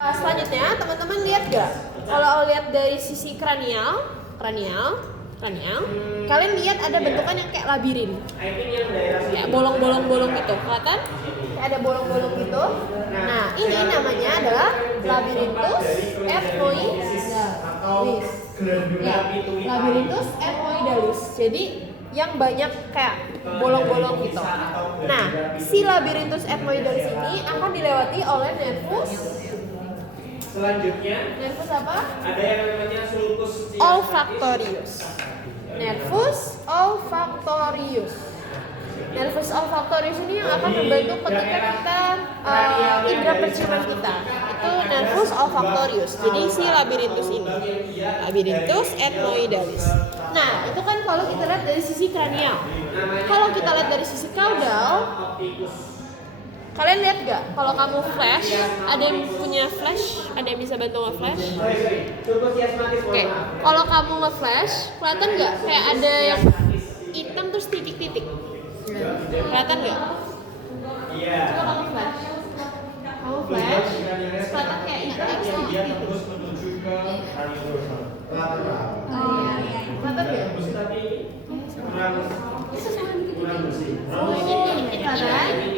Selanjutnya teman-teman lihat gak? Kalau lihat dari sisi kranial, kalian lihat ada bentukan yang kayak labirin, kayak bolong-bolong gitu, kelihatan? Kayak ada bolong-bolong gitu. Nah, ini namanya adalah labirinthus ethmoidalis. Ya, labirinthus ethmoidalis. Jadi yang banyak kayak bolong-bolong gitu. Nah, si labirinthus ethmoidalis ini akan dilewati oleh nervus. Selanjutnya, nervus apa? Ada yang namanya sulcus olfactorius. Nervus olfactorius. Nervus olfactorius ini yang akan membantu ketika kita indera penciuman kita. Itu nervus olfactorius. Jadi si labirinthus ini, labirinthus ethmoidalis. Nah, itu kan kalau kita lihat dari sisi kranial. Kalau kita lihat dari sisi kaudal, kalian lihat gak? Kalau kamu flash, ada yang punya flash? Ada yang bisa bantu nge-flash? Oke, kalau kamu nge-flash, kelihatan gak? Kayak ada yang hitam terus titik-titik. Kelihatan gak? Iya. Coba kamu flash. Kamu flash, kelihatan kayak hitam terus titik-titik. Kelihatan gak? Oh, ini kan?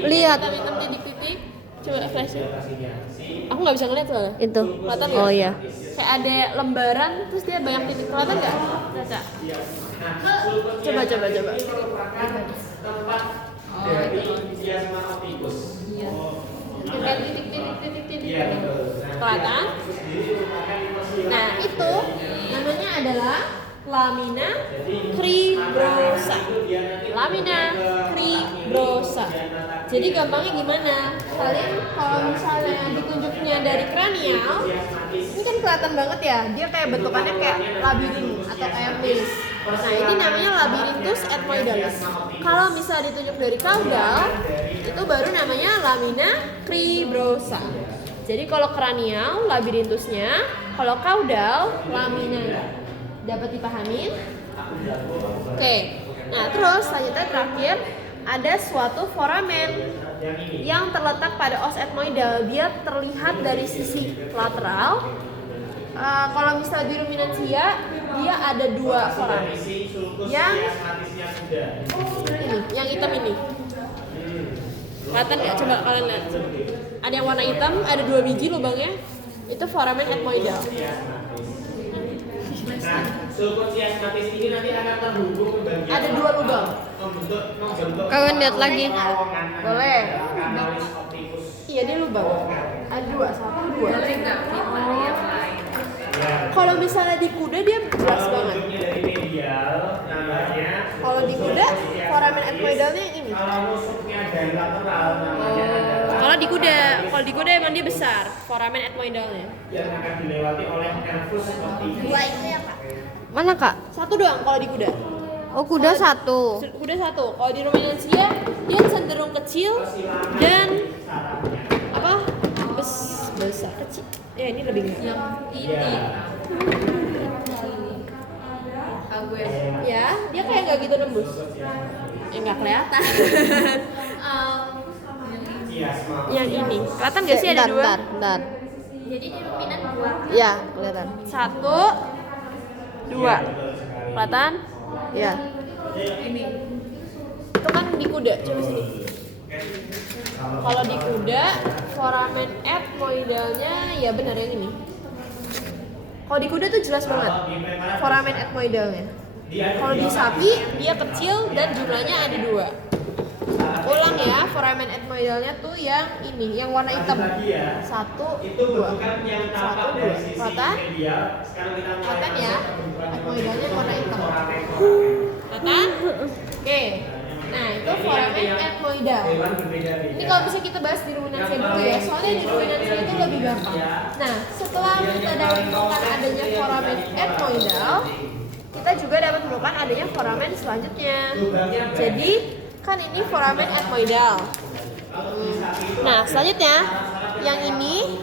Lihat. Hitam titik-titik. Coba flash ya. Aku nggak bisa ngeliat soalnya. Itu. Kelihatan nggak? Oh iya. Kayak ada lembaran terus dia banyak titik. Kelihatan nggak? Caca. Coba. Kayak titik. Kelihatan? Nah, itu namanya adalah lamina cribrosa. Lamina cribrosa. Jadi gampangnya gimana? Kalian kalau misalnya ditunjuknya dari kranial, ini kan kelihatan banget ya. Dia kayak bentukannya kayak labirin atau kayak maze. Nah, ini namanya labirinthus ethmoidalis. Kalau misalnya ditunjuk dari kaudal, itu baru namanya lamina cribrosa. Jadi kalau kranial labirinthusnya, kalau kaudal lamina. Dapat dipahamin? Oke. Nah, terus selanjutnya terakhir ada suatu foramen yang terletak pada os ethmoidal. Dia terlihat dari sisi lateral. Kalau misalnya di ruminansia, dia ada dua foramen. Yang ini, yang hitam ini. Kelihatan nggak? Coba kalian lihat. Ada yang warna hitam, ada 2 biji lubangnya. Itu foramen ethmoidal. Nah, sulcus chiasmatis ini nanti akan terhubung ke bagian Ada 2 lubang. membentuk Kalian lihat lagi. Boleh. kanalis opticus. Iya, dia lubang. Ada 2, 1, 2. Kalau misalnya di kuda dia jelas banget. Dari medial namanya. Kalau di kuda, foramen ethmoidalnya yang ini. Kalau nusuknya dari lateral namanya adalah Kalau di kuda emang dia besar, foramen ethmoidalnya. yang akan dilewati oleh nervus opticus. 2 itu ya, Kak? Mana kak? 1 doang kalau di kuda. Oh kuda satu. Kuda 1. Kalau di ruminansia dia cenderung kecil dan apa? Besar kecil. Ya, ini lebih yang ini. Ya, dia kayak nggak gitu nembus. Ya nggak kelihatan. Yang ini, kelihatan nggak sih ada 2? Bentar. Jadi di ruminan 2. Ya, kelihatan. 1, 2. Kelihatan? Ya. Itu kan di kuda, coba sini. Kalau di kuda, foramen ethmoidalnya ya benar yang ini. Kalau di kuda tuh jelas banget foramen ethmoidalnya. Kalau di sapi dia kecil dan jumlahnya ada 2. Ulang ya, foramen ethmoidalnya tuh yang ini, yang warna hitam. 1, 2. 1, 2. Kelihatan? Kelihatan ya? Ethmoidalnya warna hitam. Kelihatan? Oke. Nah, itu foramen ethmoidal. Ini kalau bisa kita bahas di ruminansia dulu ya, soalnya di ruminansia itu lebih gampang. Nah, setelah kita dapat menemukan adanya foramen ethmoidal, kita juga dapat menemukan adanya foramen selanjutnya. Jadi, kan ini foramen ethmoidal. Nah, selanjutnya yang ini,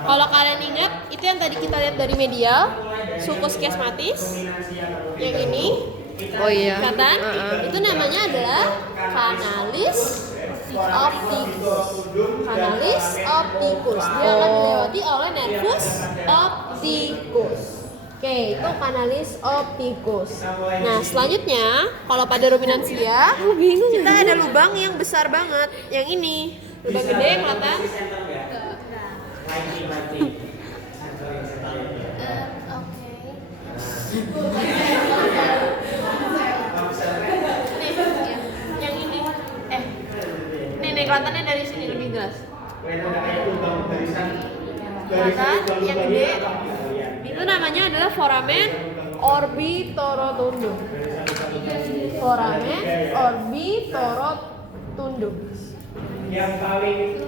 kalau kalian ingat, itu yang tadi kita lihat dari medial, sulcus chiasmatis. Yang ini, Oh iya. kelihatan? Itu namanya adalah kanalis opticus. Kanalis opticus. Dia akan melewati diobati oleh nervus opticus. Oke, itu kanalis opticus. Nah, selanjutnya kalau pada ruminansia, kita ada lubang yang besar banget. Yang ini, lubang gede kelihatan? Nih, yang ini. Nih kelihatannya dari sini lebih jelas. Kelihatan yang gede. Itu namanya adalah foramen orbitorotundum. Foramen orbitorotundum. Yang paling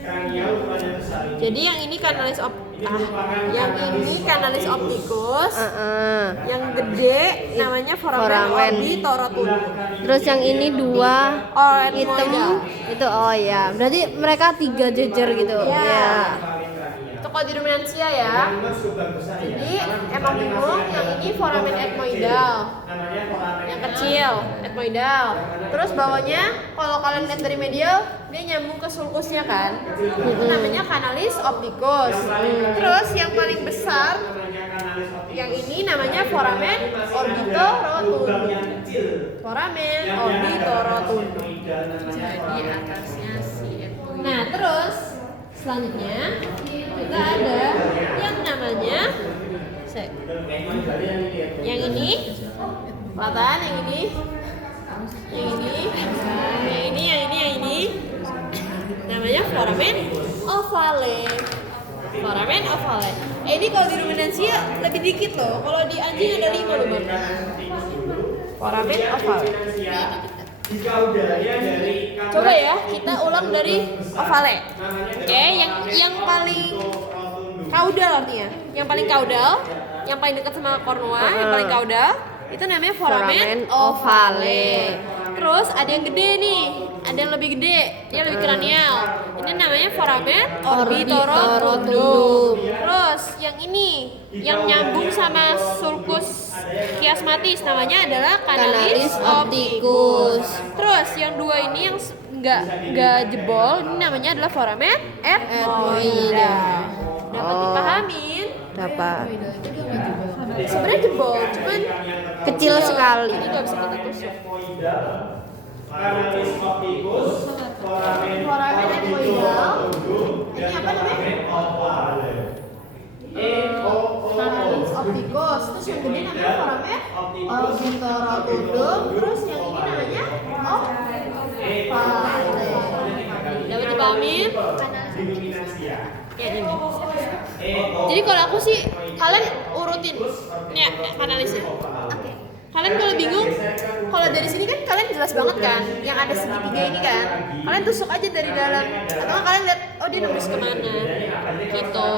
kranial pada besar ini. Jadi yang ini kanalis opticus. Yang gede namanya foramen orbitorotundum. Terus yang ini dua hitam Etmoidal. itu oh ya. Berarti mereka 3 jejer gitu. Ya. Ya. Itu kalau di ruminansia ya. Jadi emang bingung yang ini foramen etmoidal. Yang kecil, etmoidal. Terus bawahnya kalau kalian lihat dari medial, dia nyambung ke sulcusnya kan. Itu namanya kanalis opticus. Terus yang paling besar yang ini namanya foramen orbitorotundum. Foramen orbitorotundum. Jadi atasnya si etmoidal. Nah, terus selanjutnya kita ada yang namanya yang ini kelihatan, yang ini namanya foramen ovale. Foramen ovale. Ini kalau di ruminansia lebih dikit loh. Kalau di anjing ada 5 loh, Bang. Foramen ovale. Coba ya, kita ulang dari ovale. Oke, yang paling kaudal artinya. Yang paling kaudal, yang paling dekat sama kornua, yang paling kaudal itu namanya foramen ovale. Terus ada yang gede nih, ada yang lebih gede, dia lebih kranial. Ini namanya foramen orbitorotundum. Terus yang ini, yang nyambung sama sulcus chiasmatis namanya adalah kanalis opticus. Terus yang dua ini yang nggak jebol, ini namanya adalah foramen etmoidal. Dapat dipahamin? Dapat. Sebenarnya jebol, cuman Kecil sekali. Ini nggak bisa kita tusuk. Kanalis opticus, foramen etmoidal. Ini apa namanya? Kanalis opticus. Terus yang gede namanya foramen orbitorotundum. Terus yang ini namanya ovale. Dapat dipahamin? Ya ini. Jadi kalau aku sih kalian urutin nih kanalisnya. Kalian kalau bingung, kalau dari sini kan kalian jelas banget kan, yang ada segitiga ini kan, kalian tusuk aja dari dalam, atau kalian lihat, oh dia nembus kemana, gitu.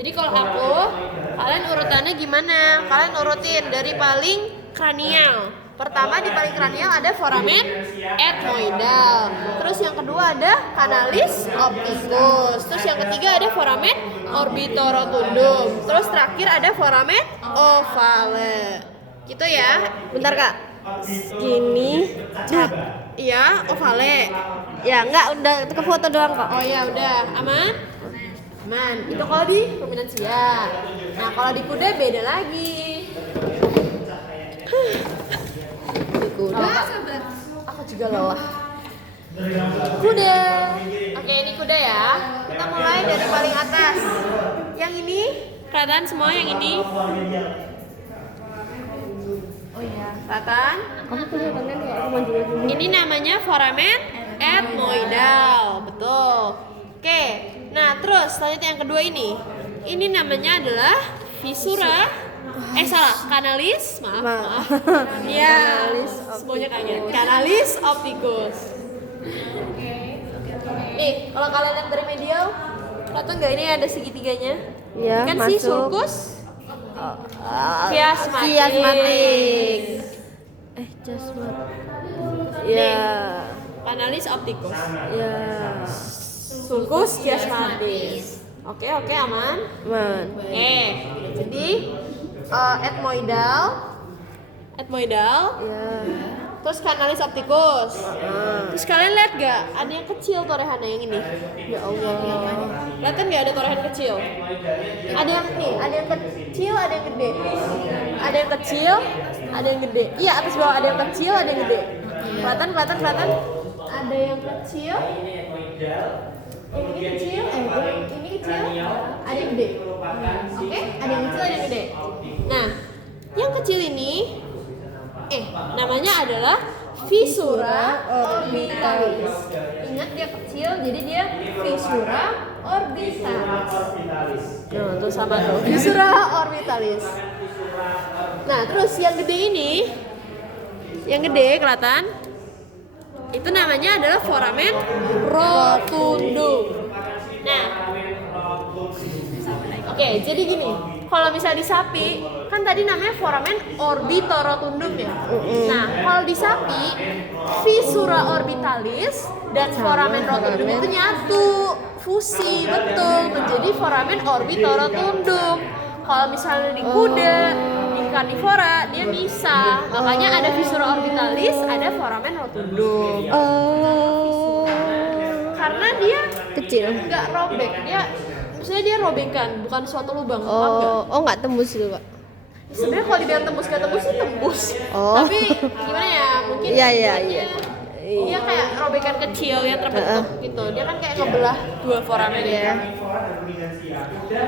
Jadi kalau aku, kalian urutannya gimana? Kalian urutin dari paling kranial. Pertama di paling kranial ada foramen etmoidal. Terus yang kedua ada kanalis opticus. Terus yang ketiga ada foramen orbitorotundum. Terus terakhir ada foramen ovale. Gitu ya. Bentar Kak. Gini. Dah. Iya, ovale. Ya enggak udah ke foto doang kok. Oh ya udah, aman? Aman. Itu kalau di ruminansia. Nah, kalau di kuda beda lagi. Kuda. Aku juga lelah. Kuda. Oke, ini kuda ya. Kita mulai dari paling atas. Yang ini, kelihatan semua yang ini. Oh iya, kelihatan? Kamu punya tangan ya? Aku maju dulu. Ini namanya foramen etmoidal, betul. Oke, nah terus selanjutnya yang kedua ini. Ini namanya adalah visura. Kanalis, maaf. Iya, semuanya kaget. Kanalis opticus. Nih, kalau kalian lihat dari medial, kelihatan nggak ini ada segitiganya? Iya, Kan masuk. si sulcus chiasmatic. Chiasmatic. Chiasmatic. Ya. Kanalis opticus. Ya. Sulcus chiasmatis. Oke, aman. Man. Oke, jadi etmoidal, Ya. Terus kanalis opticus. Terus kalian lihat gak? Ada yang kecil torehana yang ini. Ya Allah. Kelihatan gak ada torehan kecil? Ada yang nih, ada yang kecil, ada yang gede. Ada yang kecil, ada yang gede. Iya, atas bawah ada yang kecil, ada yang gede. Kelihatan. Ada yang kecil. Ini kecil, ini kecil. Ada yang gede. Oke, ada yang kecil, ada yang gede. Nah, yang kecil ini namanya adalah Fissura orbitalis. Ingat dia kecil, jadi dia Fissura orbitalis. Nah, itu sama tuh. Fissura orbitalis. Nah, terus yang gede ini, yang gede kelihatan, itu namanya adalah foramen rotundum. Nah, oke, jadi gini, kalau misalnya di sapi, kan tadi namanya foramen orbitorotundum ya. Nah, kalau di sapi, Fissura orbitalis dan foramen rotundum itu nyatu, fusi betul menjadi foramen orbitorotundum. Kalau misalnya di kuda, di karnivora, dia bisa. Makanya ada Fissura orbitalis, ada foramen rotundum. Karena dia Kecil. nggak robek, maksudnya dia robekan, bukan suatu lubang. Paham nggak? Nggak tembus gitu, Kak. Sebenarnya kalau dibilang tembus gak tembus sih tembus. Tapi gimana ya? Mungkin Iya. dia kayak robekan kecil yang terbentuk gitu. Dia kan kayak ngebelah dua foramen ya.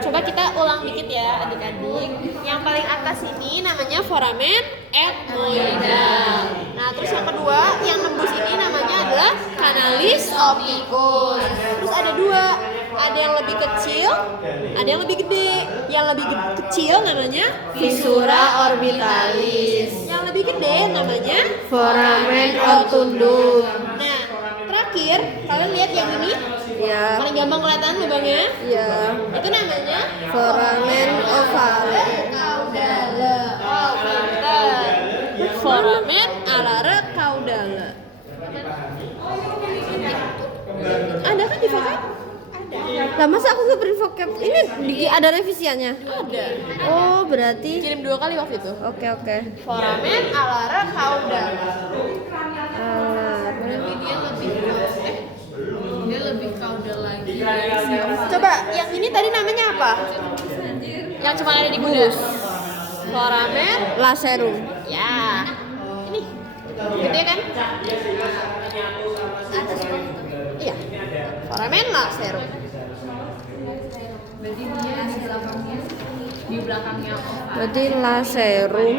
Coba kita ulang dikit ya adik-adik. Yang paling atas ini namanya foramen ethmoidal. Nah, terus yang kedua yang nembus ini namanya adalah canalis opticus. Terus ada dua, ada yang lebih kecil, ada yang lebih gede. Yang lebih kecil namanya Fissura orbitalis. Yang lebih gede namanya Foramen rotundum. Nah, terakhir kalian lihat yang ini, Ya. paling gampang kelihatan lubangnya. Ya. Itu namanya Foramen ovale. caudale. Oh, pintar. Foramen alare caudale. Ada kan di vocab? Lah masa aku nggak beri vocab? Ini ada revisiannya. Ada. Oh, berarti Kirim 2 kali waktu itu. oke. Foramen alare caudale. Alah. Berarti dia lebih caudal lagi. Coba yang ini tadi namanya apa? Yang cuma ada di kuda. Foramen Lacerum. ya. Ini gede kan? Iya. Foramen lacerum. Berarti dia di belakangnya Berarti lacerum,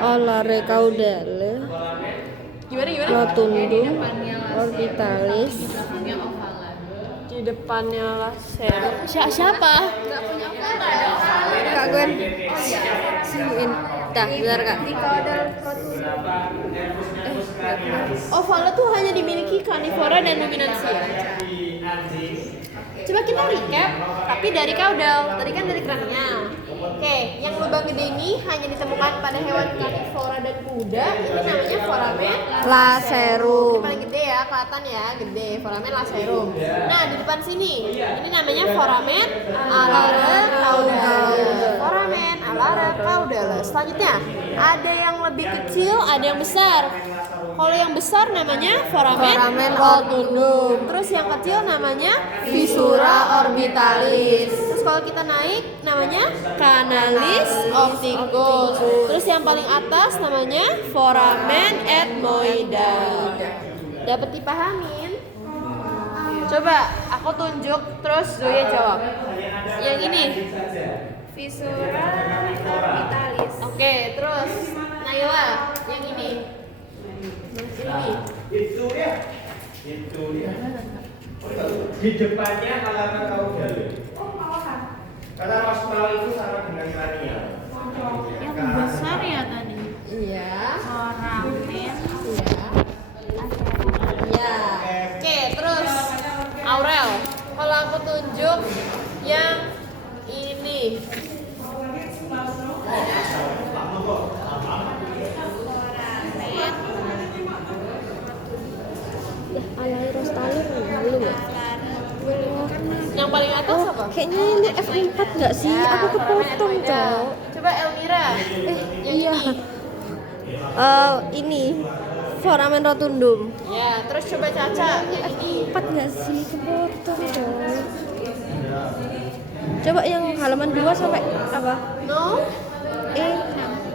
olare caudale, Gimana? rotundum, orbitalis. Di depannya lacerum. Siapa? Kak Gwen, siniin. Dah, benar Kak. Ovale tuh hanya dimiliki karnivora dan ruminansia. Coba kita recap, tapi dari caudal. Tadi kan dari kranial. Oke, yang lubang gede ini hanya ditemukan pada hewan karnivora dan kuda. Ini namanya foramen Lacerum. Ini paling gede ya, kelihatan ya, gede. Foramen lacerum. Nah, di depan sini, ini namanya foramen alare caudale. Foramen alare caudale. Selanjutnya, ada yang lebih kecil, ada yang besar. Kalau yang besar namanya foramen rotundum. Terus yang kecil namanya Fissura orbitalis. Terus kalau kita naik namanya canalis opticus. Terus yang paling atas namanya foramen ethmoidal. Dapat dipahamin? Coba aku tunjuk terus Zoya jawab. Yang ini Fissura orbitalis. Oke, terus Naila yang ini. Ini. Itu dia. Di depannya alamat caudale. Karena maksimal itu sama dengan kranial. yang besar ya tadi. Iya. Foramen. Iya. Oke, terus Aurel. Kalau aku tunjuk yang ini. Alai rostalir belum ya? Yang paling atas apa? Kayaknya ini F4 nggak sih? Aku kepotong, Cok. Coba Elmira. Iya. Yang ini. Ini foramen rotundum. Ya, terus coba Caca yang ini. 4 nggak sih? Kepotong dong. Coba yang halaman 2 sampai apa? No?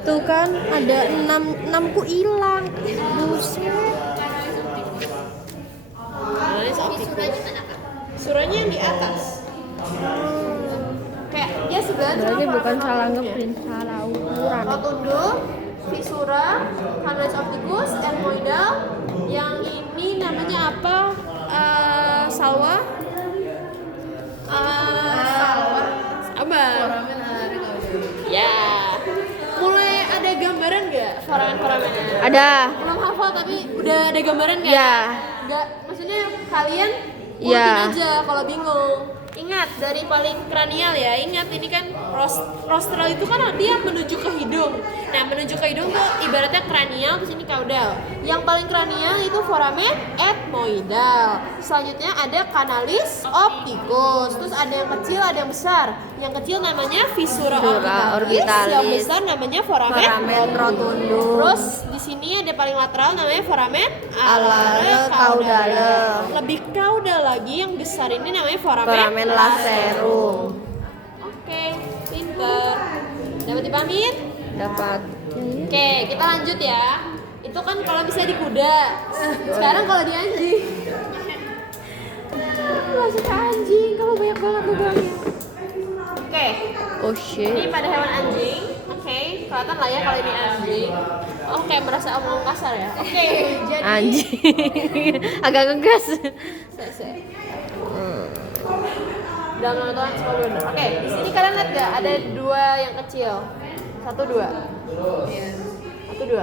Tuh kan ada 6 ku hilang. Buset. Analis optikus. Suranya yang di atas. Kayak dia sebenarnya Berarti cuma bukan foramen salah optikus ya. ngeprint, salah ukuran. Rotundum, visura, canalus opticus, ethmoidal. Yang ini namanya apa? Salwa? Sabar. Ya. Mulai ada gambaran nggak foramen-foramennya? Ada. Belum hafal tapi udah ada gambaran nggak? Ya. Nggak, maksudnya kalian Ya. urutin aja kalau bingung. Ingat dari paling kranial ya. Ingat ini kan rostral itu kan dia menuju ke hidung. Nah, menuju ke hidung tuh ibaratnya kranial, terus ini kaudal. Yang paling kranial itu foramen ethmoidal. Selanjutnya ada canalis opticus. Terus ada yang kecil, ada yang besar. Yang kecil namanya visura orbitalis. Yang besar namanya foramen rotundum. Terus di sini ada paling lateral namanya foramen Alare caudale. Lebih kaudal lagi yang besar ini namanya foramen lacerum. Oke, pinter. Dapat dipamin? Dapat. Oke, kita lanjut ya. Itu kan kalau bisa di kuda. Sekarang kalau di anjing. Masuk ke anjing, kamu banyak banget lubangnya. Oke, Oh ini shit. pada hewan anjing. Oke, kelihatan lah ya kalau ini anjing. Oh, kayak merasa omong kasar ya. Oke, jadi Anjing. Agak ngegas. Sese. Udah nonton semua bener. Oke, di sini kalian lihat gak ada 2 yang kecil? 1, 2. 1, 2.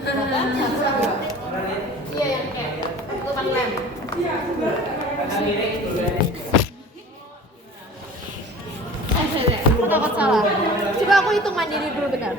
Kelihatan? 1, 2. Iya yang kayak tukang lem. Aku takut salah. Coba aku hitung mandiri dulu bentar.